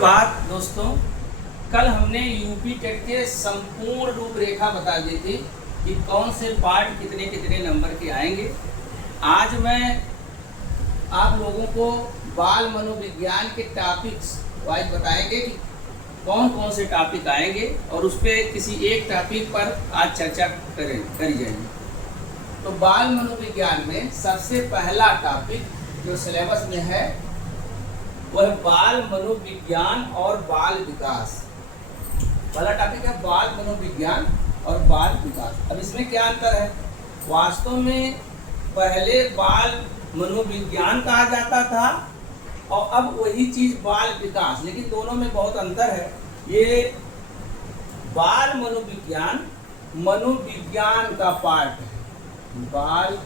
बात दोस्तों, कल हमने यूपी टेट के संपूर्ण रूपरेखा बता दी थी कि कौन से पार्ट कितने कितने नंबर के आएंगे। आज मैं आप लोगों को बाल मनोविज्ञान के टॉपिक्स वाइज बताएंगे कि कौन कौन से टॉपिक आएंगे और उस पर किसी एक टॉपिक पर आज चर्चा करी जाएगी। तो बाल मनोविज्ञान में सबसे पहला टॉपिक जो सिलेबस में है वह बाल मनोविज्ञान और बाल विकास। पहला टॉपिक है बाल मनोविज्ञान और बाल विकास। अब इसमें क्या अंतर है? वास्तव में पहले बाल मनोविज्ञान कहा जाता था और अब वही चीज बाल विकास, लेकिन दोनों में बहुत अंतर है। ये बाल मनोविज्ञान मनोविज्ञान का पार्ट है। बाल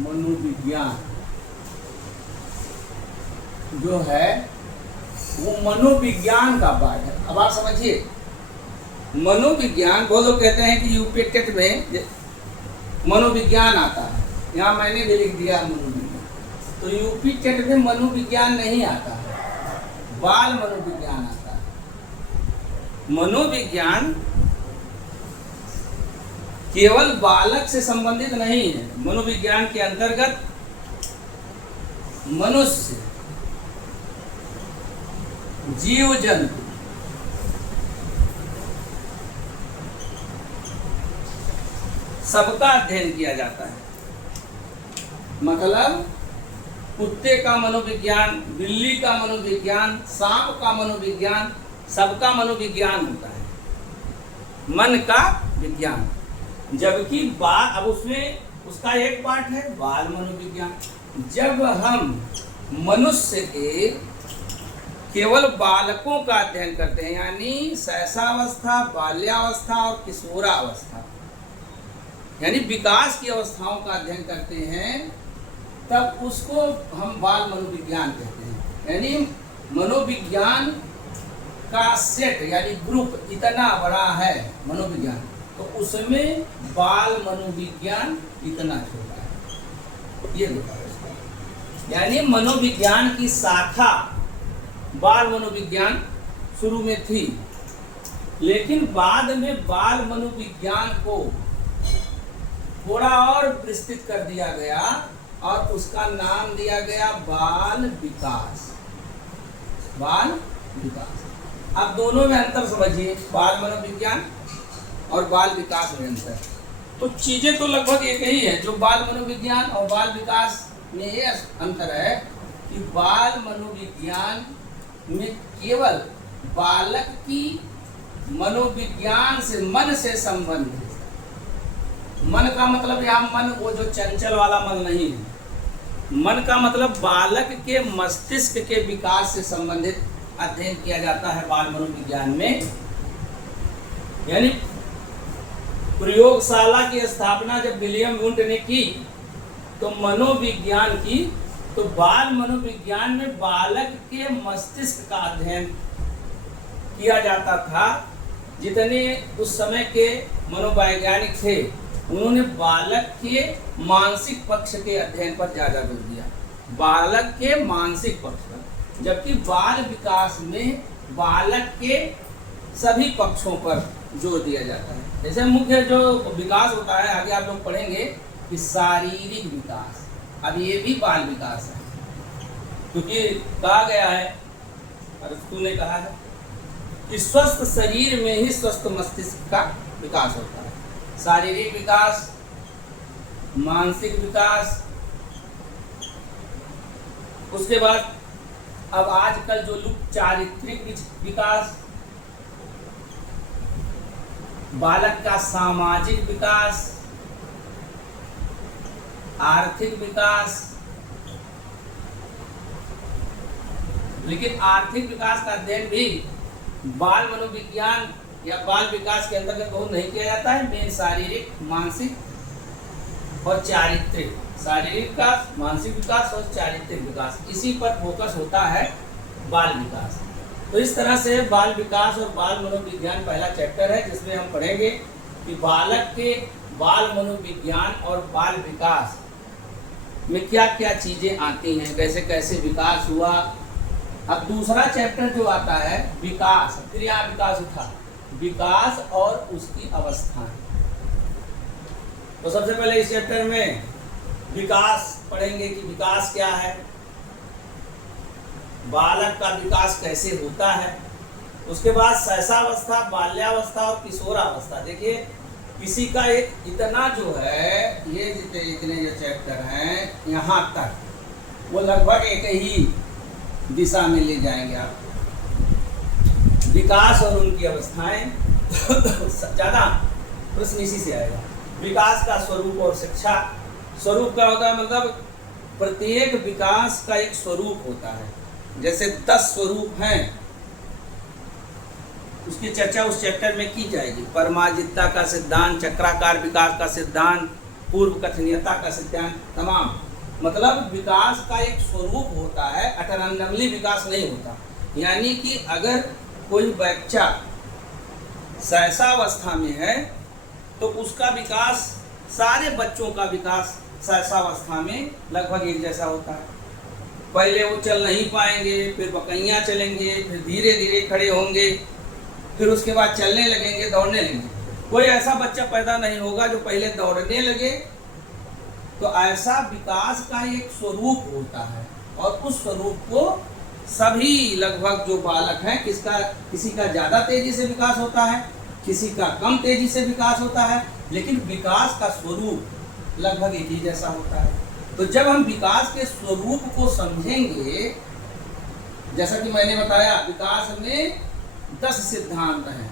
मनोविज्ञान जो है वो मनोविज्ञान का पार्ट है। अब आप समझिए, मनोविज्ञान, बहुत लोग कहते हैं कि यूपी टेट में मनोविज्ञान आता है, यहाँ मैंने भी लिख दिया मनोविज्ञान। तो यूपी टेट में मनोविज्ञान नहीं आता है, बाल मनोविज्ञान आता है। मनोविज्ञान केवल बालक से संबंधित नहीं है। मनोविज्ञान के अंतर्गत मनुष्य, जीव जंतु, सबका अध्ययन किया जाता है। मतलब कुत्ते का मनोविज्ञान, बिल्ली का मनोविज्ञान, सांप का मनोविज्ञान, सबका मनोविज्ञान होता है, मन का विज्ञान। जबकि अब उसमें उसका एक पार्ट है बाल मनोविज्ञान। जब हम मनुष्य के केवल बालकों का अध्ययन करते हैं, यानी शैशवावस्था, बाल्यावस्था और किशोरावस्था, यानी विकास की अवस्थाओं का अध्ययन करते हैं, तब उसको हम बाल मनोविज्ञान कहते हैं। यानी मनोविज्ञान का सेट यानी ग्रुप इतना बड़ा है मनोविज्ञान, तो उसमें बाल मनोविज्ञान इतना छोटा है। ये देखा, यानी मनोविज्ञान की शाखा बाल मनोविज्ञान शुरू में थी, लेकिन बाद में बाल मनोविज्ञान को थोड़ा और विस्तृत कर दिया गया और उसका नाम दिया गया बाल विकास। बाल विकास। अब दोनों में अंतर समझिए, बाल मनोविज्ञान और बाल विकास में अंतर। तो चीजें तो लगभग एक ही है। जो बाल मनोविज्ञान और बाल विकास में ये अंतर है कि बाल मनोविज्ञान में केवल बालक की मनोविज्ञान से, मन से संबंधित। मन का मतलब यहाँ मन वो जो चंचल वाला मन नहीं है। मन का मतलब बालक के मस्तिष्क के विकास से संबंधित अध्ययन किया जाता है बाल मनोविज्ञान में। यानी प्रयोगशाला की स्थापना जब विलियम वुंट ने की तो मनोविज्ञान की, तो बाल मनोविज्ञान में बालक के मस्तिष्क का अध्ययन किया जाता था। जितने उस समय के मनोवैज्ञानिक थे उन्होंने बालक के मानसिक पक्ष के अध्ययन पर ज्यादा जोर दिया, बालक के मानसिक पक्ष पर। जबकि बाल विकास में बालक के सभी पक्षों पर जोर दिया जाता है। जैसे मुख्य जो विकास होता है, आगे आप लोग पढ़ेंगे कि शारीरिक विकास, अब ये भी बाल विकास है, क्योंकि कहा गया है, अरस्तु ने कहा है कि स्वस्थ शरीर में ही स्वस्थ मस्तिष्क का विकास होता है। शारीरिक विकास, मानसिक विकास, उसके बाद अब आजकल जो लोग चारित्रिक विकास, बालक का सामाजिक विकास, आर्थिक विकास। लेकिन आर्थिक विकास का अध्ययन भी बाल मनोविज्ञान या बाल विकास के अंतर्गत बहुत नहीं किया जाता है। मेन शारीरिक, मानसिक और चारित्रिक, शारीरिक विकास, मानसिक विकास और चारित्रिक विकास, इसी पर फोकस होता है बाल विकास। तो इस तरह से बाल विकास और बाल मनोविज्ञान पहला चैप्टर है, जिसमें हम पढ़ेंगे कि बालक के बाल मनोविज्ञान और बाल विकास में क्या क्या चीज़ें आती हैं, कैसे कैसे विकास हुआ, अब दूसरा चैप्टर जो आता है विकास, फिर यहाँ विकास उठा, विकास और उसकी अवस्था। तो सबसे पहले इस चैप्टर में विकास पढ़ेंगे कि विकास क्या है, बालक का विकास कैसे होता है। उसके बाद शैशवावस्था, बाल्यावस्था और किशोरावस्था। देखिए किसी का एक इतना जो है, ये जितने जो चैप्टर हैं यहाँ तक वो लगभग एक ही दिशा में ले जाएंगे आप, विकास और उनकी अवस्थाएं। ज़्यादा प्रश्न इसी से आएगा। विकास का स्वरूप और शिक्षा। स्वरूप का होता है मतलब प्रत्येक विकास का एक स्वरूप होता है। जैसे 10 स्वरूप हैं, उसकी चर्चा उस चैप्टर में की जाएगी। परमाजितता का सिद्धांत, चक्राकार विकास का सिद्धांत, पूर्व कथनीयता का सिद्धांत, तमाम। मतलब विकास का एक स्वरूप होता है, अटरंडमली विकास नहीं होता। यानी कि अगर कोई बच्चा शैशवावस्था में है तो उसका विकास, सारे बच्चों का विकास शैशवावस्था में लगभग एक जैसा होता है। पहले वो चल नहीं पाएंगे, फिर बकैया चलेंगे, फिर धीरे धीरे खड़े होंगे, फिर उसके बाद चलने लगेंगे, दौड़ने लगेंगे। कोई ऐसा बच्चा पैदा नहीं होगा जो पहले दौड़ने लगे। तो ऐसा विकास का एक स्वरूप होता है और उस स्वरूप को सभी लगभग जो बालक हैं, किसी का ज़्यादा तेजी से विकास होता है, किसी का कम तेजी से विकास होता है, लेकिन विकास का स्वरूप लगभग एक ही जैसा होता है। तो जब हम विकास के स्वरूप को समझेंगे, जैसा कि मैंने बताया विकास में 10 सिद्धांत हैं,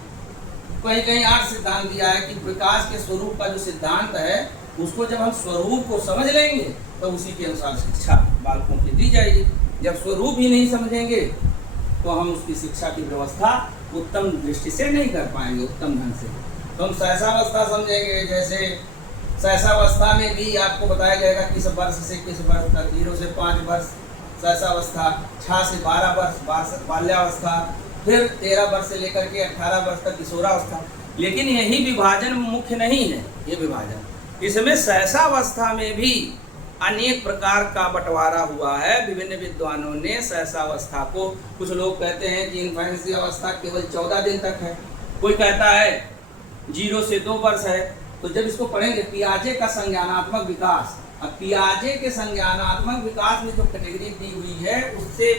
कहीं कहीं 8 सिद्धांत दिया है कि विकास के स्वरूप का जो सिद्धांत है उसको जब हम स्वरूप को समझ लेंगे तो उसी के अनुसार शिक्षा बालकों की दी जाएगी। जब स्वरूप ही नहीं समझेंगे तो हम उसकी शिक्षा की व्यवस्था उत्तम दृष्टि से नहीं कर पाएंगे, उत्तम ढंग से। तो हम शैशवावस्था समझेंगे, जैसे शैशवावस्था में भी आपको बताया जाएगा किस वर्ष से किस वर्ष तक, 0 से 5 वर्ष शैशवावस्था, 6 से 12 वर्ष बाल्यावस्था, फिर 13 वर्ष से लेकर के 18 वर्ष तक किशोरावस्था। लेकिन यही विभाजन मुख्य नहीं है। ये विभाजन इसमें शैशवावस्था में भी अनेक प्रकार का बंटवारा हुआ है। विभिन्न विद्वानों ने शैशवावस्था को, कुछ लोग कहते हैं कि इन्फेंसी अवस्था केवल 14 दिन तक है, कोई कहता है 0 से 2 वर्ष है। तो जब इसको पढ़ेंगे पियाजे का संज्ञानात्मक विकास, अब पियाजे के संज्ञानात्मक विकास में जो कैटेगरी दी हुई है उससे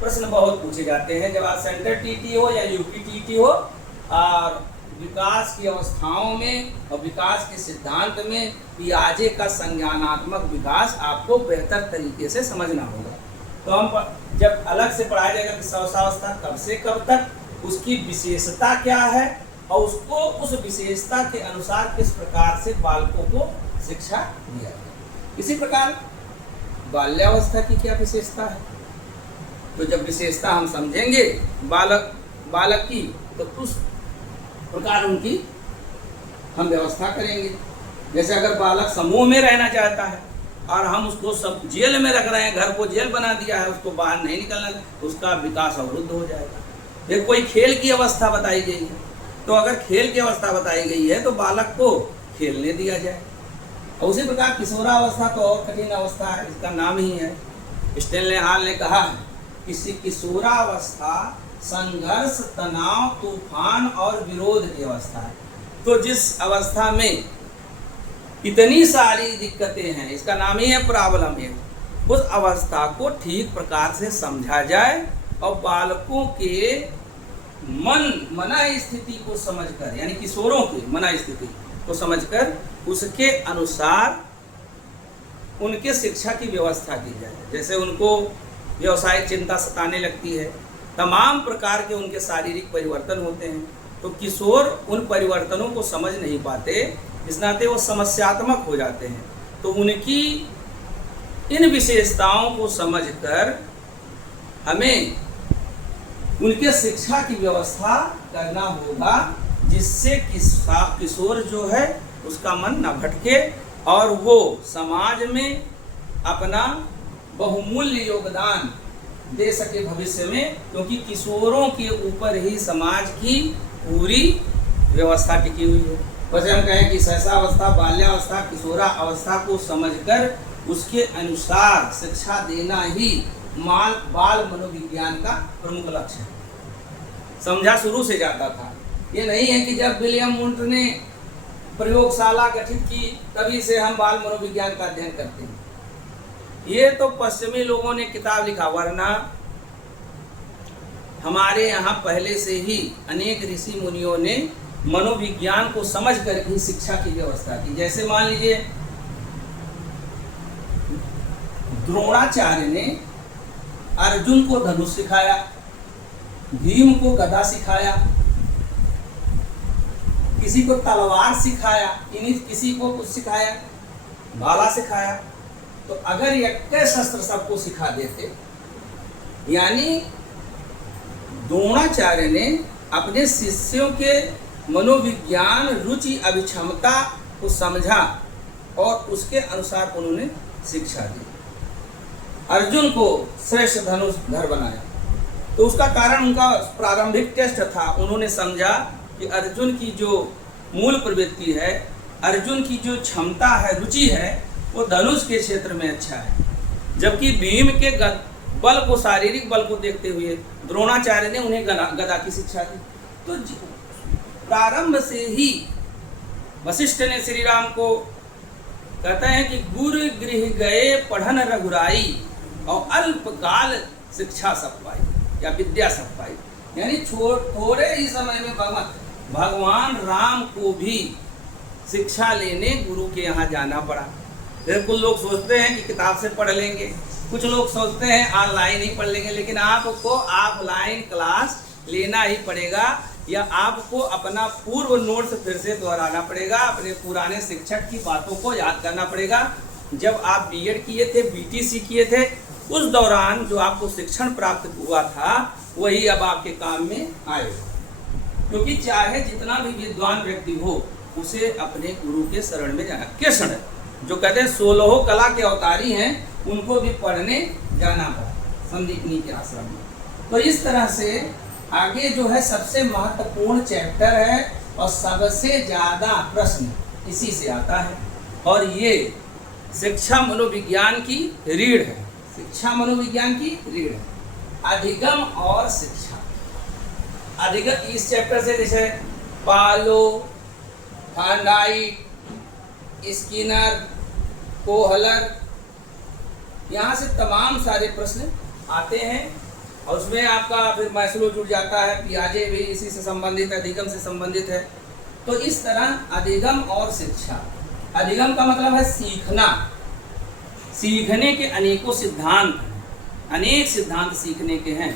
प्रश्न बहुत पूछे जाते हैं। जब आप सेंटर टीटी हो या यूपी टीटी हो, और विकास की अवस्थाओं में और विकास के सिद्धांत में पियाजे का संज्ञानात्मक विकास आपको बेहतर तरीके से समझना होगा। तो हम जब अलग से पढ़ाया जाएगा कि शैशवावस्था कब से कब तक, उसकी विशेषता क्या है और उसको उस विशेषता के अनुसार किस प्रकार से बालकों को शिक्षा दिया जाए। इसी प्रकार बाल्यावस्था की क्या विशेषता है, तो जब विशेषता हम समझेंगे बालक की, तो उस प्रकार उनकी हम व्यवस्था करेंगे। जैसे अगर बालक समूह में रहना चाहता है और हम उसको सब जेल में रख रहे हैं, घर को जेल बना दिया है, उसको बाहर नहीं निकलना, तो उसका विकास अवरुद्ध हो जाएगा। फिर कोई खेल की अवस्था बताई गई है, तो अगर खेल की अवस्था बताई गई है तो बालक को खेलने दिया जाए। और उसी प्रकार किशोरावस्था तो और कठिन अवस्था है, इसका नाम ही है। स्टेनले हॉल ने कहा है कि किशोरावस्था संघर्ष, तनाव, तूफान और विरोध की अवस्था है। तो जिस अवस्था में इतनी सारी दिक्कतें हैं, इसका नाम ही है प्रॉब्लम है, उस अवस्था को ठीक प्रकार से समझा जाए और बालकों के मना स्थिति को समझकर, यानी किशोरों की मना स्थिति को समझकर उसके अनुसार उनके शिक्षा की व्यवस्था की जाए। जैसे उनको व्यवसायिक चिंता सताने लगती है, तमाम प्रकार के उनके शारीरिक परिवर्तन होते हैं, तो किशोर उन परिवर्तनों को समझ नहीं पाते, इस नाते वो समस्यात्मक हो जाते हैं। तो उनकी इन विशेषताओं को समझकर हमें उनके शिक्षा की व्यवस्था करना होगा, जिससे किशोर जो है उसका मन न भटके और वो समाज में अपना बहुमूल्य योगदान दे सके भविष्य में, क्योंकि किशोरों के ऊपर ही समाज की पूरी व्यवस्था टिकी हुई है। वैसे हम कहें कि शैशवावस्था, बाल्यावस्था, किशोरा अवस्था को समझकर उसके अनुसार शिक्षा देना ही बाल मनोविज्ञान का प्रमुख लक्ष्य है। समझा शुरू से जाता था, ये नहीं है कि जब विलियम वुंट ने प्रयोगशाला गठित की तभी से हम बाल मनोविज्ञान का अध्ययन करते हैं। ये तो पश्चिमी लोगों ने किताब लिखा, वरना हमारे यहाँ पहले से ही अनेक ऋषि मुनियों ने मनोविज्ञान को समझ कर ही शिक्षा की व्यवस्था की। जैसे मान लीजिए द्रोणाचार्य ने अर्जुन को धनुष सिखाया, भीम को गदा सिखाया, किसी को तलवार सिखाया, किसी को कुछ सिखाया, भाला सिखाया। तो अगर यज्ञ शस्त्र सबको सिखा देते, यानी द्रोणाचार्य ने अपने शिष्यों के मनोविज्ञान, रुचि, अभिक्षमता को समझा और उसके अनुसार उन्होंने शिक्षा दी। अर्जुन को श्रेष्ठ धनुषधर बनाया, तो उसका कारण उनका प्रारंभिक टेस्ट था। उन्होंने समझा कि अर्जुन की जो मूल प्रवृत्ति है, अर्जुन की जो क्षमता है, रुचि है, वो धनुष के क्षेत्र में अच्छा है। जबकि भीम के बल को, शारीरिक बल को देखते हुए द्रोणाचार्य ने उन्हें गदा की शिक्षा दी। तो प्रारंभ से ही वशिष्ठ ने श्री राम को कहते हैं कि गुरु गृह गए पढ़न रघुराई और अल्पकाल शिक्षा सब पाई या विद्या सब पाई। यानी थोड़े ही समय में भगवान राम को भी शिक्षा लेने गुरु के यहाँ जाना पड़ा। कुछ लोग सोचते हैं कि किताब से पढ़ लेंगे, कुछ लोग सोचते हैं ऑनलाइन ही पढ़ लेंगे, लेकिन आपको ऑफलाइन क्लास लेना ही पड़ेगा, या आपको अपना पूर्व नोट्स फिर से दोहराना पड़ेगा, अपने पुराने शिक्षक की बातों को याद करना पड़ेगा। जब आप बीएड किए थे, बीटीसी किए थे, उस दौरान जो आपको शिक्षण प्राप्त हुआ था वही अब आपके काम में आएगा। क्योंकि चाहे जितना भी विद्वान व्यक्ति हो, उसे अपने गुरु के शरण में जाना। कृष्ण जो कहते हैं 16 कला के अवतारी हैं, उनको भी पढ़ने जाना पड़ा संदीपनी के आश्रम में। तो इस तरह से आगे जो है सबसे महत्वपूर्ण चैप्टर है और सबसे ज़्यादा प्रश्न इसी से आता है, और ये शिक्षा मनोविज्ञान की रीढ़ है। शिक्षा मनोविज्ञान की रीढ़ है, अधिगम और शिक्षा। अधिगम इस चैप्टर से जैसे पालो, थॉर्नडाइक, स्किनर, कोहलर, यहाँ से तमाम सारे प्रश्न आते हैं, और उसमें आपका फिर मैस्लो जुड़ जाता है, पियाजे भी इसी से संबंधित है, अधिगम से संबंधित है। तो इस तरह अधिगम और शिक्षा। अधिगम का मतलब है सीखना। सीखने के अनेकों सिद्धांत हैं, अनेक सिद्धांत सीखने के हैं।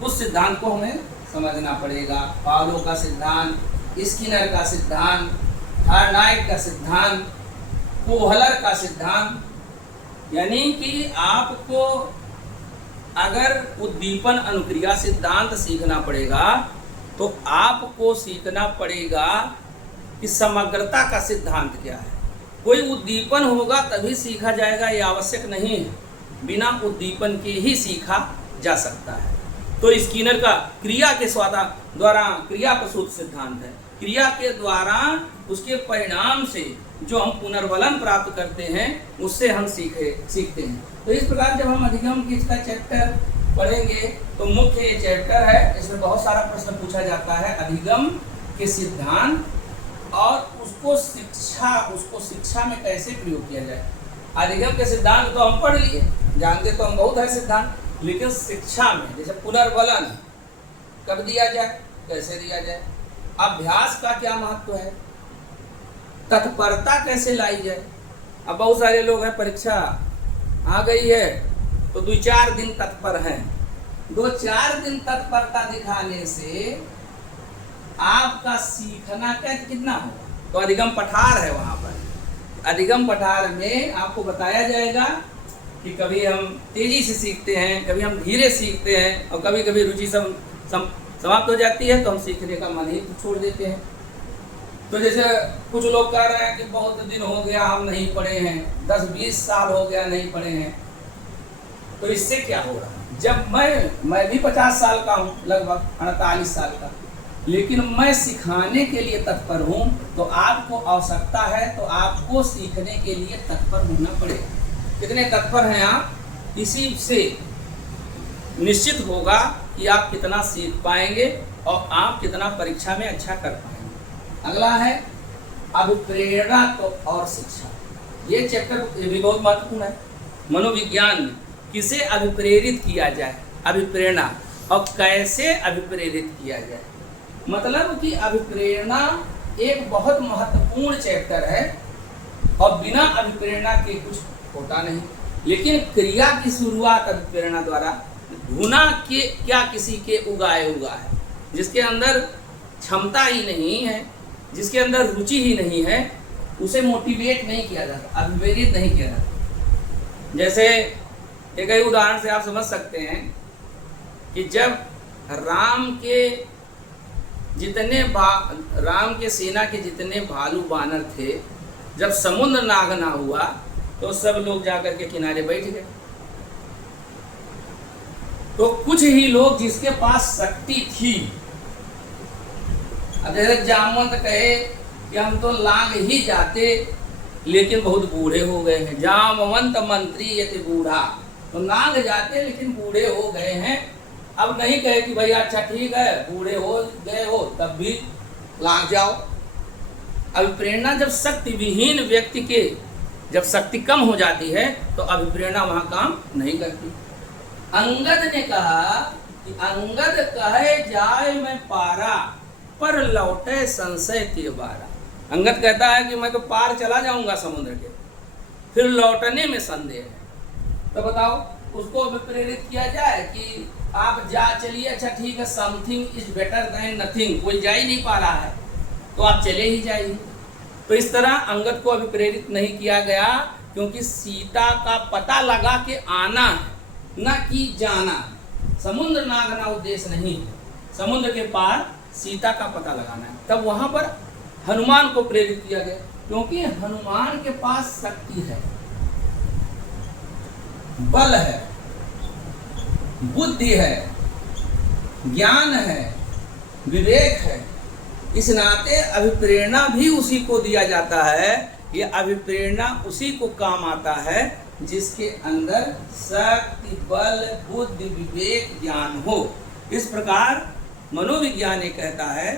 उस सिद्धांत को हमें समझना पड़ेगा। पावलो का सिद्धांत, स्किनर का सिद्धांत, थॉर्नडाइक का सिद्धांत, कोहलर का सिद्धांत। यानी कि आपको अगर उद्दीपन अनुक्रिया सिद्धांत सीखना पड़ेगा, तो आपको सीखना पड़ेगा कि समग्रता का सिद्धांत क्या है। कोई उद्दीपन होगा तभी सीखा जाएगा, ये आवश्यक नहीं है। बिना उद्दीपन के ही सीखा जा सकता है। तो स्किनर का क्रिया के द्वारा क्रिया प्रसूत सिद्धांत है। क्रिया के द्वारा उसके परिणाम से जो हम पुनर्बलन प्राप्त करते हैं, उससे हम सीखते हैं। तो इस प्रकार जब हम अधिगम की इसका चैप्टर पढ़ेंगे तो मुख्य ये चैप्टर है, इसमें बहुत सारा प्रश्न पूछा जाता है अधिगम के सिद्धांत और उसको शिक्षा में कैसे प्रयोग किया जाए। अधिगम के सिद्धांत तो हम पढ़ लिए, जानते तो हम बहुत है सिद्धांत, लेकिन शिक्षा में जैसे पुनर्बलन कब दिया जाए, कैसे दिया जाए, अभ्यास का क्या महत्व है, तत्परता कैसे लाई जाए। अब बहुत सारे लोग हैं, परीक्षा आ गई है तो 2-4 दिन तत्पर हैं। 2-4 दिन तत्परता दिखाने से आपका सीखना कितना होगा। तो अधिगम पठार है, वहाँ पर अधिगम पठार में आपको बताया जाएगा कि कभी हम तेजी से सीखते हैं, कभी हम धीरे सीखते हैं, और कभी कभी रुचि समाप्त हो जाती है तो हम सीखने का मन ही छोड़ देते हैं। तो जैसे कुछ लोग कह रहे हैं कि बहुत दिन हो गया हम नहीं पढ़े हैं, 10-20 साल हो गया नहीं पढ़े हैं। तो इससे क्या हो रहा है, जब मैं भी 50 साल का हूँ, लगभग 48 साल का, लेकिन मैं सिखाने के लिए तत्पर हूँ, तो आपको आवश्यकता है तो आपको सीखने के लिए तत्पर होना पड़ेगा। कितने तत्पर हैं आप, इसी से निश्चित होगा कि आप कितना सीख पाएंगे और आप कितना परीक्षा में अच्छा कर पाएंगे। अगला है अभिप्रेरणा तो और शिक्षा। ये चैप्टर ये भी बहुत महत्वपूर्ण है। मनोविज्ञान में किसे अभिप्रेरित किया जाए, अभिप्रेरणा, और कैसे अभिप्रेरित किया जाए। मतलब कि अभिप्रेरणा एक बहुत महत्वपूर्ण चैप्टर है और बिना अभिप्रेरणा के कुछ होता नहीं। लेकिन क्रिया की शुरुआत अभिप्रेरणा द्वारा, गुना के क्या किसी के उगाए हुआ है, जिसके अंदर क्षमता ही नहीं है, जिसके अंदर रुचि ही नहीं है, उसे मोटिवेट नहीं किया जाता, अभिप्रेरित नहीं किया जाता। जैसे एक ही उदाहरण से आप समझ सकते हैं कि जब राम के सेना के जितने भालू बानर थे, जब समुद्र नागना हुआ तो सब लोग जाकर के किनारे बैठ गए। तो कुछ ही लोग जिसके पास शक्ति थी, अब जैसे जामवंत कहे कि हम तो लांग ही जाते लेकिन बहुत बूढ़े हो गए हैं, जामवंत मंत्री यति बूढ़ा, तो नांग जाते लेकिन बूढ़े हो गए हैं। अब नहीं कहे कि भाई अच्छा ठीक है बूढ़े हो गए हो तब भी लांग जाओ। अभिप्रेरणा जब शक्ति विहीन व्यक्ति के जब शक्ति कम हो जाती है तो अभिप्रेरणा वहां काम नहीं करती। अंगद ने कहा कि अंगद कहे जाए मैं पारा, पर लौटे संशय के बारा। अंगद कहता है कि मैं तो पार चला जाऊंगा समुद्र के, फिर लौटने में संदेह है। तो बताओ उसको प्रेरित किया जाए कि आप जा चलिए, अच्छा ठीक है, something is better than nothing, कोई जा ही नहीं पा रहा है तो आप चले ही जाइए। तो इस तरह अंगद को अभी प्रेरित नहीं किया गया, क्योंकि सीता का पता लगा के आना है, न कि जाना। समुद्र नागना उद्देश्य नहीं, समुद्र के पार सीता का पता लगाना है। तब वहां पर हनुमान को प्रेरित किया गया, क्योंकि हनुमान के पास शक्ति है, बल है, बुद्धि है, ज्ञान है, विवेक है। इस नाते अभिप्रेरणा भी उसी को दिया जाता है। ये अभिप्रेरणा उसी को काम आता है जिसके अंदर शक्ति, बल, बुद्धि, विवेक, ज्ञान हो। इस प्रकार मनोविज्ञान ये कहता है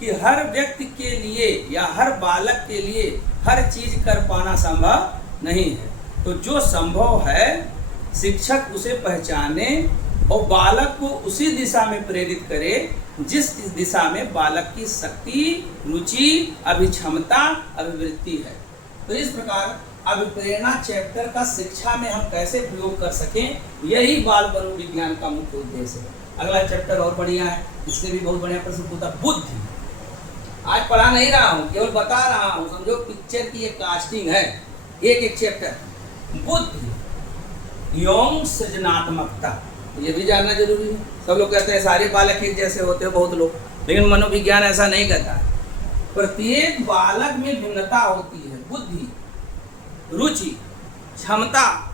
कि हर व्यक्ति के लिए या हर बालक के लिए हर चीज कर पाना संभव नहीं है। तो जो संभव है शिक्षक उसे पहचाने और बालक को उसी दिशा में प्रेरित करे जिस दिशा में बालक की शक्ति, रुचि, अभिक्षमता, अभिवृत्ति है। तो इस प्रकार अभिप्रेरणा चैप्टर का शिक्षा में हम कैसे प्रयोग कर सकें, यही बाल मनोविज्ञान का मुख्य उद्देश्य है। अगला चैप्टर और बढ़िया है, इससे भी बहुत बढ़िया प्रश्न पूछा, बुद्धि। आज पढ़ा नहीं रहा हूँ, केवल बता रहा हूँ, समझो पिक्चर की एक कास्टिंग है, एक एक चैप्टर। बुद्धि एवं सृजनात्मकता, ये भी जानना जरूरी है। सब लोग कहते हैं सारे बालक एक जैसे होते हैं, बहुत लोग, लेकिन मनोविज्ञान ऐसा नहीं कहता है। प्रत्येक बालक में भिन्नता होती है, बुद्धि, रुचि, क्षमता,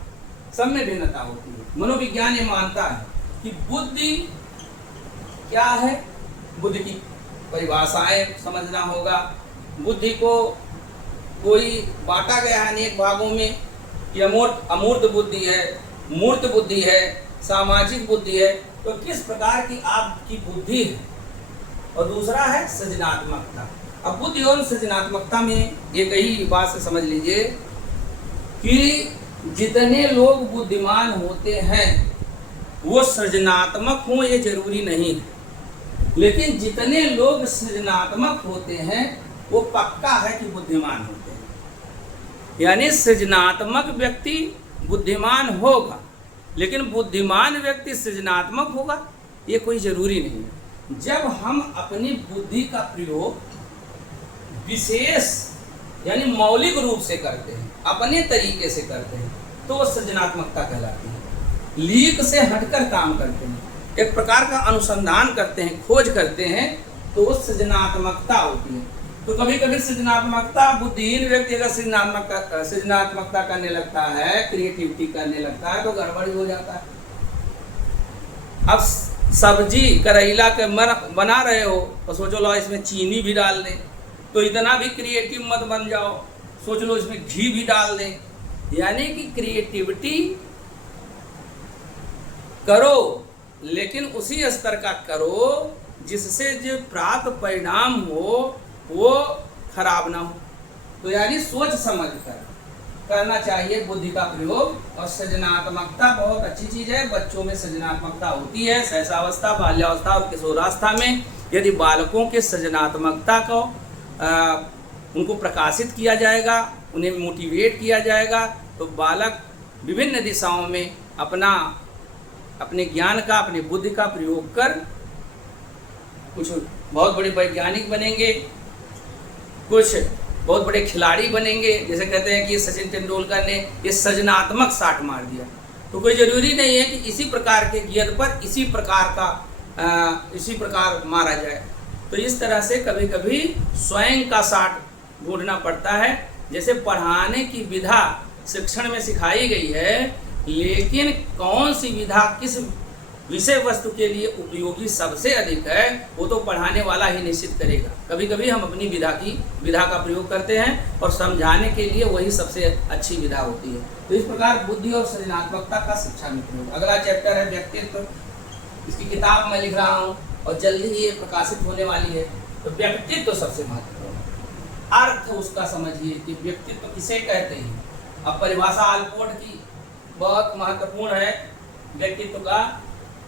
सब में भिन्नता होती है। मनोविज्ञान ये मानता है कि बुद्धि क्या है, बुद्धि की परिभाषाएं समझना होगा। बुद्धि को कोई बांटा गया है अनेक भागों में कि अमूर्त बुद्धि है, मूर्त बुद्धि है, सामाजिक बुद्धि है। तो किस प्रकार की आपकी बुद्धि है, और दूसरा है सृजनात्मकता। अब बुद्धि और सृजनात्मकता में एक ही बात से समझ लीजिए कि जितने लोग बुद्धिमान होते हैं वो सृजनात्मक हों ये जरूरी नहीं है, लेकिन जितने लोग सृजनात्मक होते हैं वो पक्का है कि बुद्धिमान होते हैं। यानी सृजनात्मक व्यक्ति बुद्धिमान होगा, लेकिन बुद्धिमान व्यक्ति सृजनात्मक होगा ये कोई जरूरी नहीं है। जब हम अपनी बुद्धि का प्रयोग विशेष यानी मौलिक रूप से करते हैं, अपने तरीके से करते हैं, तो वो सृजनात्मकता कहलाती है। लीक से हटकर काम करते हैं, एक प्रकार का अनुसंधान करते हैं, खोज करते हैं, तो वो सृजनात्मकता होती है। तो कभी कभी सृजनात्मकता, बुद्धिहीन व्यक्ति अगर सृजनात्मकता करने लगता है, क्रिएटिविटी करने लगता है, तो गड़बड़ी हो जाता है। अब सब्जी करेला के बना रहे हो तो सोचो लो इसमें चीनी भी डाल दें, तो इतना भी क्रिएटिव मत बन जाओ, सोच लो इसमें घी भी डाल दें। यानी कि क्रिएटिविटी करो लेकिन उसी स्तर का करो जिससे जो प्राप्त परिणाम हो वो खराब ना हो। तो यानी सोच समझ कर करना चाहिए बुद्धि का प्रयोग। और सृजनात्मकता बहुत अच्छी चीज है। बच्चों में सृजनात्मकता होती है शैशवावस्था, बाल्यावस्था और किशोरावस्था में। यदि बालकों के सृजनात्मकता को उनको प्रकाशित किया जाएगा, उन्हें मोटिवेट किया जाएगा, तो बालक विभिन्न दिशाओं में अपने ज्ञान का, अपनी बुद्धि का प्रयोग कर कुछ बहुत बड़े वैज्ञानिक बनेंगे, कुछ बहुत बड़े खिलाड़ी बनेंगे। जैसे कहते हैं कि सचिन तेंदुलकर ने ये सृजनात्मक शॉट मार दिया, तो कोई ज़रूरी नहीं है कि इसी प्रकार के गेंद पर इसी प्रकार मारा जाए। तो इस तरह से कभी कभी स्वयं का शॉट ढूंढना पड़ता है। जैसे पढ़ाने की विधा शिक्षण में सिखाई गई है, लेकिन कौन सी विधा किस विषय वस्तु के लिए उपयोगी सबसे अधिक है वो तो पढ़ाने वाला ही निश्चित करेगा। कभी कभी हम अपनी विधा का प्रयोग करते हैं और समझाने के लिए वही सबसे अच्छी विधा होती है। तो इस प्रकार बुद्धि और सृजनात्मकता का शिक्षा में प्रयोग। अगला चैप्टर है व्यक्तित्व। इसकी किताब मैं लिख रहा हूँ और जल्दी ही ये प्रकाशित होने वाली है। तो व्यक्तित्व सबसे महत्वपूर्ण, अर्थ उसका समझिए कि व्यक्तित्व किसे कहते हैं। अब परिभाषा आलपोर्ट की बहुत महत्वपूर्ण है व्यक्तित्व का,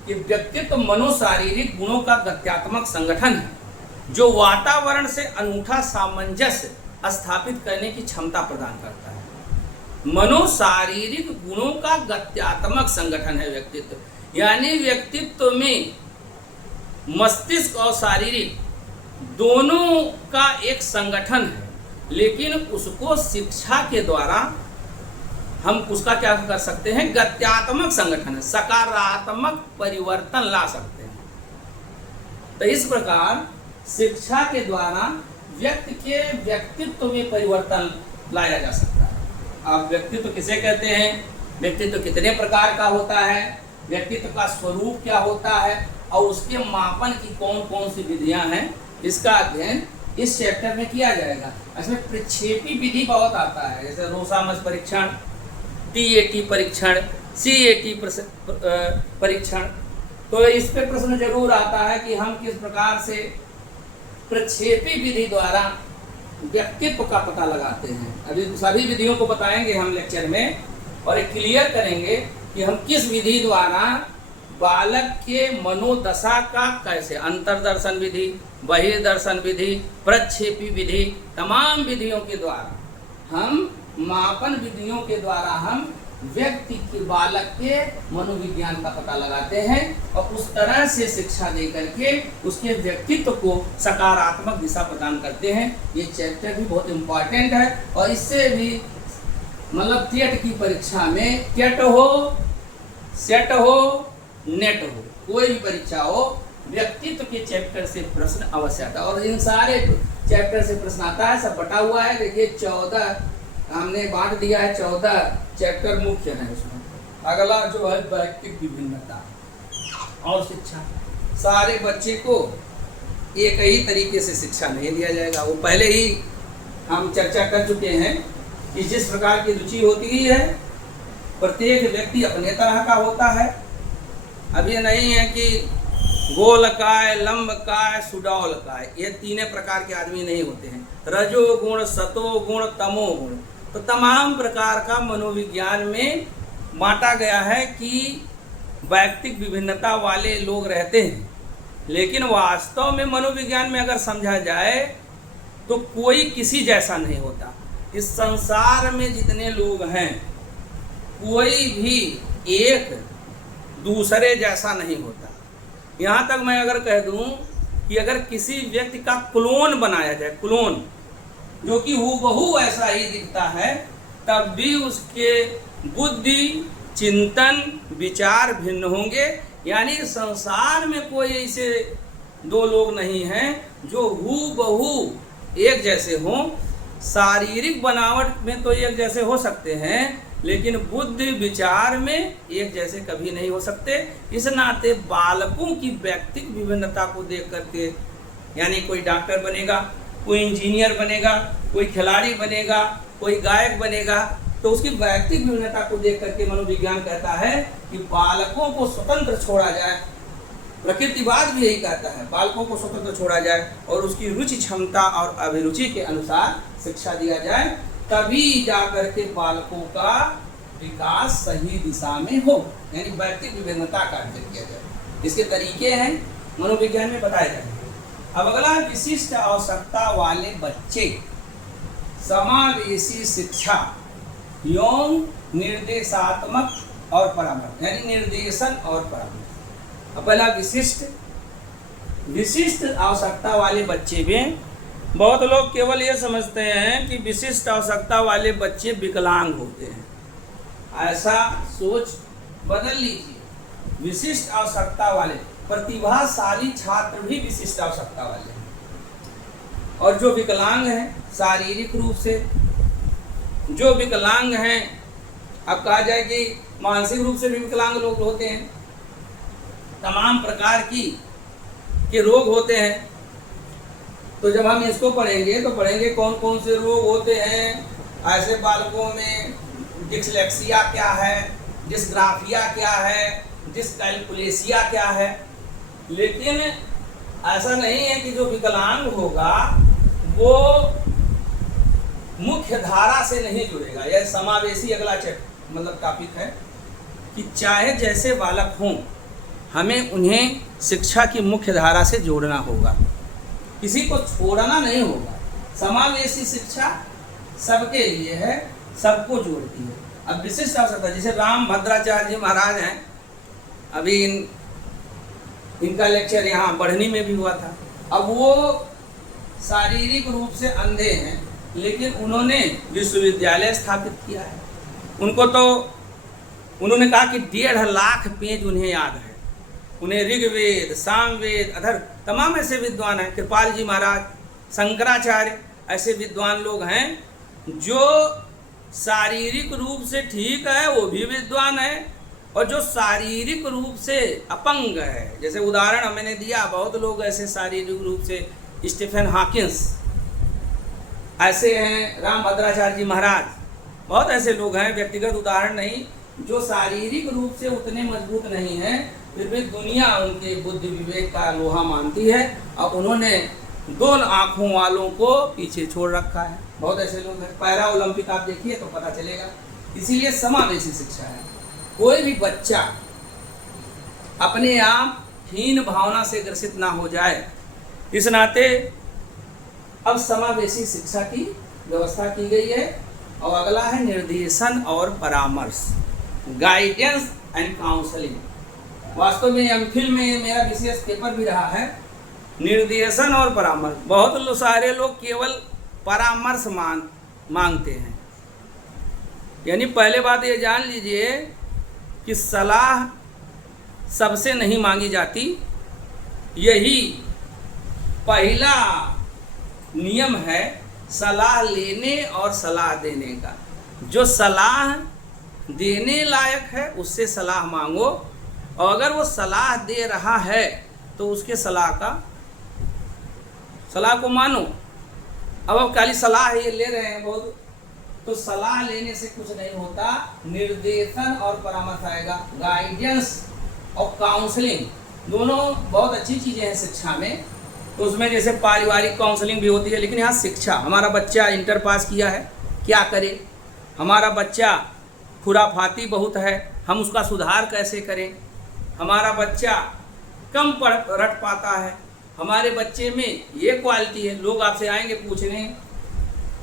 कि व्यक्तित्व मनोशारीरिक गुणों का गत्यात्मक संगठन है जो वातावरण से अनूठा सामंजस्य स्थापित करने की क्षमता प्रदान करता है। मनोशारीरिक गुणों का गत्यात्मक संगठन है व्यक्तित्व। यानी व्यक्तित्व में मस्तिष्क और शारीरिक दोनों का एक संगठन है, लेकिन उसको शिक्षा के द्वारा हम उसका क्या कर सकते हैं, गत्यात्मक संगठन है, सकारात्मक परिवर्तन ला सकते हैं। तो इस प्रकार शिक्षा के द्वारा व्यक्ति के व्यक्तित्व में परिवर्तन लाया जा सकता है। अब व्यक्तित्व किसे कहते हैं, व्यक्तित्व कितने प्रकार का होता है, व्यक्तित्व का स्वरूप क्या होता है और उसके मापन की कौन कौन सी विधियां हैं, इसका अध्ययन इस चैप्टर में किया जाएगा। इसमें प्रक्षेपी विधि बहुत आता है, जैसे रोसामस परीक्षण, TAT परीक्षण, CAT परीक्षण। तो इस पे प्रश्न जरूर आता है कि हम किस प्रकार से प्रक्षेपी विधि द्वारा व्यक्तित्व का पता लगाते हैं। अभी सभी विधियों को बताएंगे हम लेक्चर में और एक क्लियर करेंगे कि हम किस विधि द्वारा बालक के मनोदशा का कैसे, अंतर्दर्शन विधि, बहिर्दर्शन विधि, प्रक्षेपी विधि, तमाम विधियों के द्वारा हम मापन विधियों के द्वारा हम व्यक्ति के बालक के मनोविज्ञान का पता लगाते हैं और उस तरह से शिक्षा दे करके उसके व्यक्तित्व को सकारात्मक दिशा प्रदान करते हैं। ये चैप्टर भी बहुत इम्पोर्टेंट है और इससे भी मतलब टेट की परीक्षा में, टेट हो, सेट हो, नेट हो, कोई भी परीक्षा हो, व्यक्तित्व के चैप्टर से प्रश्न अवश्य आता है। और इन सारे चैप्टर से प्रश्न आता है, सब बटा हुआ है। देखिए 14 हमने बांट दिया है, 14 चैप्टर मुख्य है उसमें। अगला जो है व्यक्तित्व विभिन्नता और शिक्षा। सारे बच्चे को एक ही तरीके से शिक्षा नहीं दिया जाएगा। वो पहले ही हम चर्चा कर चुके हैं कि जिस प्रकार की रुचि होती है प्रत्येक व्यक्ति अपने तरह का होता है। अब ये नहीं है कि गोलकाय, लंबकाय, सुडौलकाय, ये तीनों प्रकार के आदमी नहीं होते हैं। रजोगुण, सतोगुण, तमोगुण, तो तमाम प्रकार का मनोविज्ञान में बांटा गया है कि वैयक्तिक विभिन्नता वाले लोग रहते हैं। लेकिन वास्तव में मनोविज्ञान में अगर समझा जाए तो कोई किसी जैसा नहीं होता। इस संसार में जितने लोग हैं कोई भी एक दूसरे जैसा नहीं होता। यहाँ तक मैं अगर कह दूं कि अगर किसी व्यक्ति का क्लोन बनाया जाए, क्लोन जो कि हूबहू ऐसा ही दिखता है, तब भी उसके बुद्धि, चिंतन, विचार भिन्न होंगे। यानी संसार में कोई ऐसे दो लोग नहीं हैं जो हूबहू एक जैसे हों। शारीरिक बनावट में तो एक जैसे हो सकते हैं, लेकिन बुद्धि विचार में एक जैसे कभी नहीं हो सकते। इस नाते बालकों की व्यक्तिक विभिन्नता को देख करके, यानी कोई डॉक्टर बनेगा, कोई इंजीनियर बनेगा, कोई खिलाड़ी बनेगा, कोई गायक बनेगा, तो उसकी व्यक्तिक विभिन्नता को देख करके मनोविज्ञान कहता है कि बालकों को स्वतंत्र छोड़ा जाए प्रकृतिवाद भी यही कहता है, बालकों को स्वतंत्र छोड़ा जाए और उसकी रुचि क्षमता और अभिरुचि के अनुसार शिक्षा दिया जाए, तभी जाकर के बालकों का विकास सही दिशा में हो, यानी व्यक्तित्व विभिन्नता का अर्जन किया जाए। इसके तरीके हैं मनोविज्ञान में बताए जाएंगे। अब अगला, विशिष्ट आवश्यकता वाले बच्चे, समावेशी शिक्षा, यौन निर्देशात्मक और परामर्श, यानी निर्देशन और परामर्श। अब पहला विशिष्ट आवश्यकता वाले बच्चे में बहुत लोग केवल ये समझते हैं कि विशिष्ट आवश्यकता वाले बच्चे विकलांग होते हैं। ऐसा सोच बदल लीजिए। विशिष्ट आवश्यकता वाले प्रतिभाशाली छात्र भी विशिष्ट आवश्यकता वाले हैं, और जो विकलांग हैं शारीरिक रूप से, जो विकलांग हैं, अब कहा जाए कि मानसिक रूप से भी विकलांग लोग होते हैं, तमाम प्रकार के रोग होते हैं। तो जब हम इसको पढ़ेंगे तो पढ़ेंगे कौन कौन से रोग होते हैं। ऐसे बालकों में डिस्लेक्सिया क्या है, डिस्ग्राफिया क्या है, डिस्कैलकुलेसिया क्या है। लेकिन ऐसा नहीं है कि जो विकलांग होगा वो मुख्य धारा से नहीं जुड़ेगा। यह समावेशी अगला मतलब टॉपिक है कि चाहे जैसे बालक हों, हमें उन्हें शिक्षा की मुख्य धारा से जोड़ना होगा, किसी को छोड़ना नहीं होगा। समावेशी शिक्षा सबके लिए है, सबको जोड़ती है। अब विशिष्ट आवश्यकता, जैसे राम भद्राचार्य जी महाराज हैं, अभी इनका लेक्चर यहाँ बढ़नी में भी हुआ था। अब वो शारीरिक रूप से अंधे हैं, लेकिन उन्होंने विश्वविद्यालय स्थापित किया है। उनको तो उन्होंने कहा कि 1.5 लाख पेज उन्हें याद है। उन्हें ऋग्वेद, सामवेद, अधर तमाम ऐसे विद्वान हैं, कृपाल जी महाराज, शंकराचार्य, ऐसे विद्वान लोग हैं जो शारीरिक रूप से ठीक है वो भी विद्वान है, और जो शारीरिक रूप से अपंग है, जैसे उदाहरण मैंने दिया, बहुत लोग ऐसे शारीरिक रूप से, स्टीफन हॉकिंस ऐसे हैं, राम भद्राचार्य जी महाराज, बहुत ऐसे लोग हैं, व्यक्तिगत उदाहरण नहीं, जो शारीरिक रूप से उतने मजबूत नहीं हैं, फिर भी दुनिया उनके बुद्धि विवेक का लोहा मानती है, और उन्होंने 2 आँखों वालों को पीछे छोड़ रखा है। बहुत ऐसे लोग हैं। पैरा ओलंपिक आप देखिए तो पता चलेगा। इसीलिए समावेशी शिक्षा है। कोई भी बच्चा अपने आप हीन भावना से ग्रसित ना हो जाए, इस नाते अब समावेशी शिक्षा की व्यवस्था की गई है। और अगला है निर्देशन और परामर्श, गाइडेंस एंड काउंसलिंग। वास्तव में एमफिल में मेरा विशेष पेपर भी रहा है, निर्देशन और परामर्श। बहुत सारे लोग केवल परामर्श मांगते हैं। यानी पहले बात ये जान लीजिए कि सलाह सबसे नहीं मांगी जाती, यही पहला नियम है सलाह लेने और सलाह देने का। जो सलाह देने लायक है उससे सलाह मांगो, और अगर वो सलाह दे रहा है तो उसके सलाह को मानो। अब खाली सलाह ये ले रहे हैं बहुत, तो सलाह लेने से कुछ नहीं होता। निर्देशन और परामर्श आएगा, गाइडेंस और काउंसलिंग, दोनों बहुत अच्छी चीज़ें हैं शिक्षा में। तो उसमें जैसे पारिवारिक काउंसलिंग भी होती है, लेकिन यहाँ शिक्षा, हमारा बच्चा इंटर पास किया है, क्या करे, हमारा बच्चा खुराफाती बहुत है, हम उसका सुधार कैसे करें, हमारा बच्चा कम रट पाता है, हमारे बच्चे में ये क्वालिटी है। लोग आपसे आएंगे पूछने,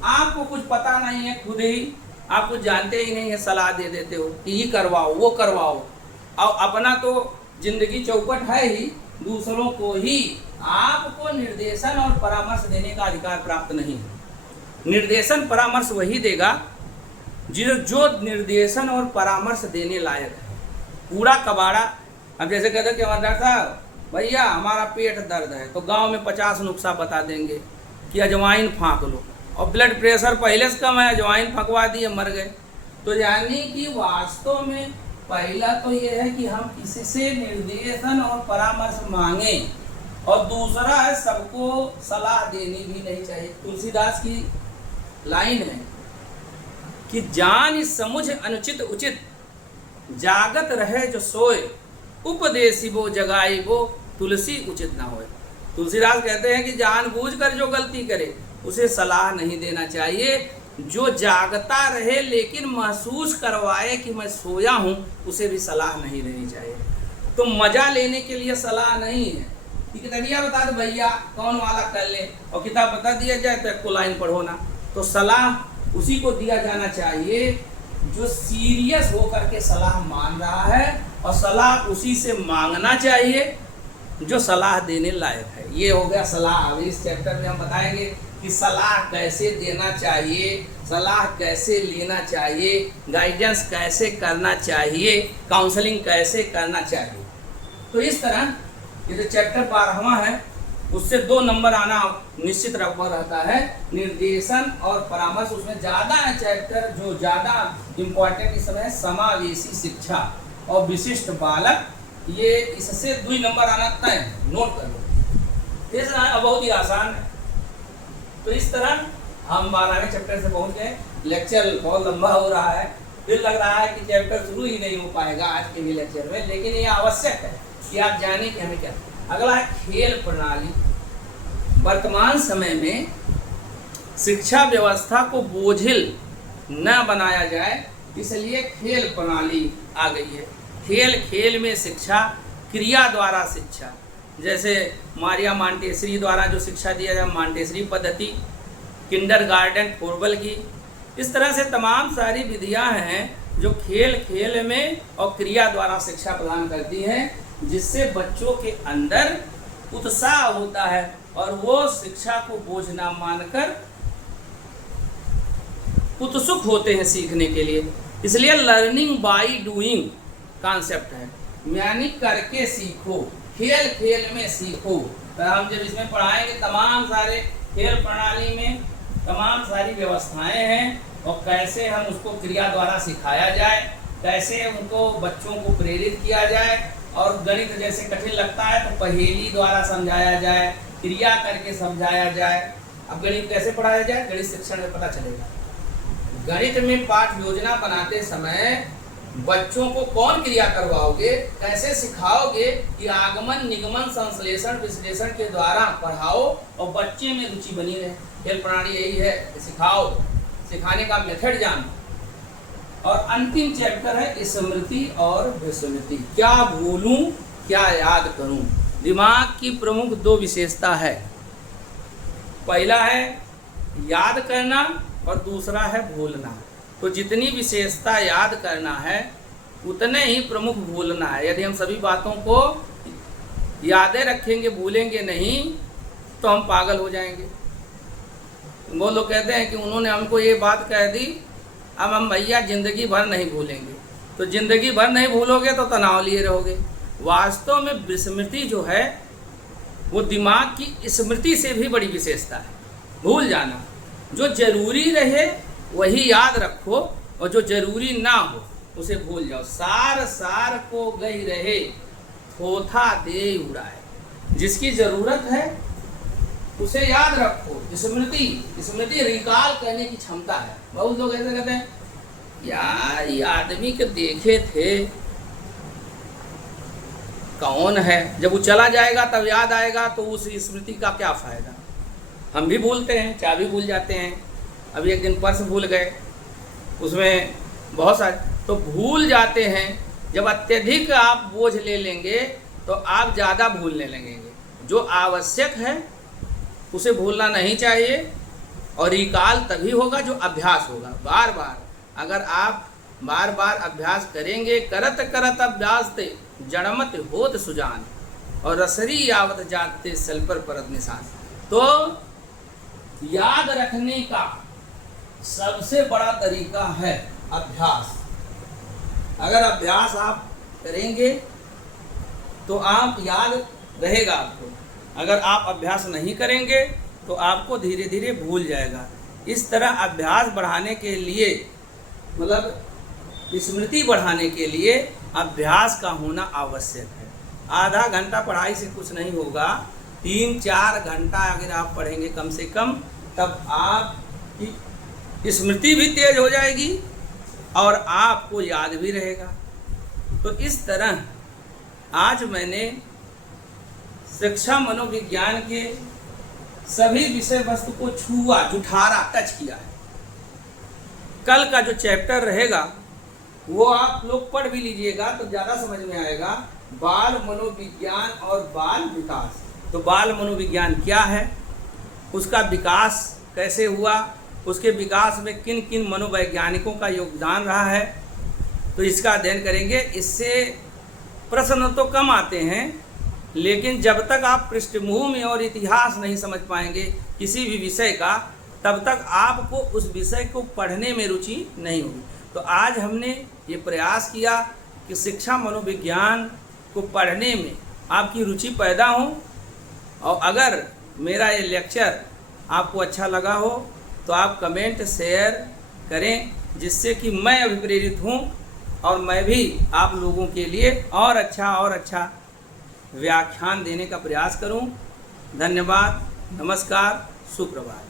आपको कुछ पता नहीं है, खुद ही आप कुछ जानते ही नहीं है, सलाह दे देते हो कि ये करवाओ वो करवाओ, और अपना तो जिंदगी चौपट है ही, दूसरों को ही आपको निर्देशन और परामर्श देने का अधिकार प्राप्त नहीं है। निर्देशन परामर्श वही देगा जो निर्देशन और परामर्श देने लायक है। पूरा कबाड़ा, अब जैसे कहते कि हमारा डॉक्टर साहब भैया हमारा पेट दर्द है, तो गांव में 50 नुस्खा बता देंगे कि अजवाइन फाँक लो, और ब्लड प्रेशर पहले से कम है, अजवाइन फंकवा दिए, मर गए। तो यानी कि वास्तव में पहला तो ये है कि हम किसी से निर्देशन और परामर्श मांगे, और दूसरा है सबको सलाह देनी भी नहीं चाहिए। तुलसीदास की लाइन है कि जान समुझ अनुचित उचित, जागत रहे जो सोए, उपदेशिबो जगाइबो तुलसी उचित ना होए। तुलसीदास कहते हैं कि जानबूझकर जो गलती करे उसे सलाह नहीं देना चाहिए। जो जागता रहे लेकिन महसूस करवाए कि मैं सोया हूँ, उसे भी सलाह नहीं देनी चाहिए। तो मजा लेने के लिए सलाह नहीं है कि किताबिया बता दो भैया कौन वाला कर ले, और किताब बता दिया जाए तो एक लाइन पढ़ो ना। तो सलाह उसी को दिया जाना चाहिए जो सीरियस होकर के सलाह मान रहा है, और सलाह उसी से मांगना चाहिए जो सलाह देने लायक है। ये हो गया सलाह। अभी इस चैप्टर में हम बताएंगे कि सलाह कैसे देना चाहिए, सलाह कैसे लेना चाहिए, गाइडेंस कैसे करना चाहिए, काउंसलिंग कैसे करना चाहिए। तो इस तरह ये जो चैप्टर 12वां है उससे 2 नंबर आना निश्चित रहता है, निर्देशन और परामर्श। उसमें ज़्यादा है चैप्टर, जो ज़्यादा इम्पोर्टेंट इस समय समावेशी शिक्षा और विशिष्ट बालक, ये इससे 2 नंबर आना तय है, नोट कर लो। ये बहुत ही आसान है। तो इस तरह हम 12वें चैप्टर से पहुंच गए। लेक्चर बहुत लंबा हो रहा है, फिर लग रहा है कि चैप्टर शुरू ही नहीं हो पाएगा आज के भी लेक्चर में, लेकिन ये आवश्यक है कि आप जानें कि हमें क्या। अगला है खेल प्रणाली। वर्तमान समय में शिक्षा व्यवस्था को बोझिल न बनाया जाए, इसलिए खेल प्रणाली आ गई है। खेल खेल में शिक्षा, क्रिया द्वारा शिक्षा। जैसे मारिया मांटेसरी द्वारा जो शिक्षा दिया जाए, मांटेसरी पद्धति, किंडरगार्टन फोरबल की, इस तरह से तमाम सारी विधियां हैं जो खेल खेल में और क्रिया द्वारा शिक्षा प्रदान करती हैं, जिससे बच्चों के अंदर उत्साह होता है और वो शिक्षा को बोझ ना मानकर उत्सुक होते हैं सीखने के लिए। इसलिए लर्निंग बाय डूइंग कॉन्सेप्ट है, यानी करके सीखो, खेल खेल में सीखो। तो हम जब इसमें पढ़ाएंगे तमाम सारे खेल प्रणाली में तमाम सारी व्यवस्थाएं हैं, और कैसे हम उसको क्रिया द्वारा सिखाया जाए, कैसे उनको बच्चों को प्रेरित किया जाए। और गणित जैसे कठिन लगता है तो पहेली द्वारा समझाया जाए, क्रिया करके समझाया जाए। अब गणित कैसे पढ़ाया जाए, गणित शिक्षण में पता चलेगा। गणित में पाठ योजना बनाते समय बच्चों को कौन क्रिया करवाओगे, कैसे सिखाओगे कि आगमन निगमन संश्लेषण विश्लेषण के द्वारा पढ़ाओ और बच्चे में रुचि बनी रहे। खेल प्रणाली यही है कि सिखाओ, सिखाने का मेथड जानो। और अंतिम चैप्टर है स्मृति और विस्मृति। क्या भूलूं क्या याद करूं। दिमाग की प्रमुख 2 विशेषता है, पहला है याद करना और दूसरा है भूलना। तो जितनी विशेषता याद करना है उतने ही प्रमुख भूलना है। यदि हम सभी बातों को यादें रखेंगे, भूलेंगे नहीं, तो हम पागल हो जाएंगे। वो लोग कहते हैं कि उन्होंने हमको ये बात कह दी, अब हम भैया ज़िंदगी भर नहीं भूलेंगे। तो ज़िंदगी भर नहीं भूलोगे तो तनाव लिए रहोगे। वास्तव में विस्मृति जो है वो दिमाग की स्मृति से भी बड़ी विशेषता है। भूल जाना, जो जरूरी रहे वही याद रखो और जो जरूरी ना हो उसे भूल जाओ। सार सार को गई रहे थोथा दे उड़ाए। जिसकी ज़रूरत है उसे याद रखो। स्मृति, स्मृति रिकॉल करने की क्षमता है। बहुत लोग ऐसे कहते हैं यार ये आदमी के देखे थे, कौन है, जब वो चला जाएगा तब याद आएगा, तो उस स्मृति का क्या फ़ायदा। हम भी भूलते हैं, चाबी भूल जाते हैं। अभी एक दिन पर्स भूल गए, उसमें बहुत सारे, तो भूल जाते हैं। जब अत्यधिक आप बोझ ले लेंगे तो आप ज़्यादा भूलने लगेंगे। जो आवश्यक है उसे भूलना नहीं चाहिए, और रिकॉल तभी होगा जो अभ्यास होगा बार बार। अगर आप बार बार अभ्यास करेंगे, करत करत अभ्यास ते जड़मत होत सुजान, और रसरी यावत जाते सल पर परत निशान। तो याद रखने का सबसे बड़ा तरीका है अभ्यास। अगर अभ्यास आप करेंगे तो आप याद रहेगा आपको। अगर आप अभ्यास नहीं करेंगे तो आपको धीरे धीरे भूल जाएगा। इस तरह अभ्यास बढ़ाने के लिए, मतलब स्मृति बढ़ाने के लिए अभ्यास का होना आवश्यक है। आधा घंटा पढ़ाई से कुछ नहीं होगा, 3-4 घंटा अगर आप पढ़ेंगे कम से कम, तब आपकी स्मृति भी तेज हो जाएगी और आपको याद भी रहेगा। तो इस तरह आज मैंने शिक्षा मनोविज्ञान के सभी विषय वस्तु को छुआ, जुठारा, टच किया है। कल का जो चैप्टर रहेगा वो आप लोग पढ़ भी लीजिएगा तो ज़्यादा समझ में आएगा। बाल मनोविज्ञान और बाल विकास। तो बाल मनोविज्ञान क्या है, उसका विकास कैसे हुआ, उसके विकास में किन किन मनोवैज्ञानिकों का योगदान रहा है, तो इसका अध्ययन करेंगे। इससे प्रश्न तो कम आते हैं, लेकिन जब तक आप पृष्ठभूमि और इतिहास नहीं समझ पाएंगे किसी भी विषय का, तब तक आपको उस विषय को पढ़ने में रुचि नहीं होगी। तो आज हमने ये प्रयास किया कि शिक्षा मनोविज्ञान को पढ़ने में आपकी रुचि पैदा हो, और अगर मेरा ये लेक्चर आपको अच्छा लगा हो तो आप कमेंट शेयर करें, जिससे कि मैं अभिप्रेरित हूँ और मैं भी आप लोगों के लिए और अच्छा व्याख्यान देने का प्रयास करूं। धन्यवाद, नमस्कार, सुप्रभात।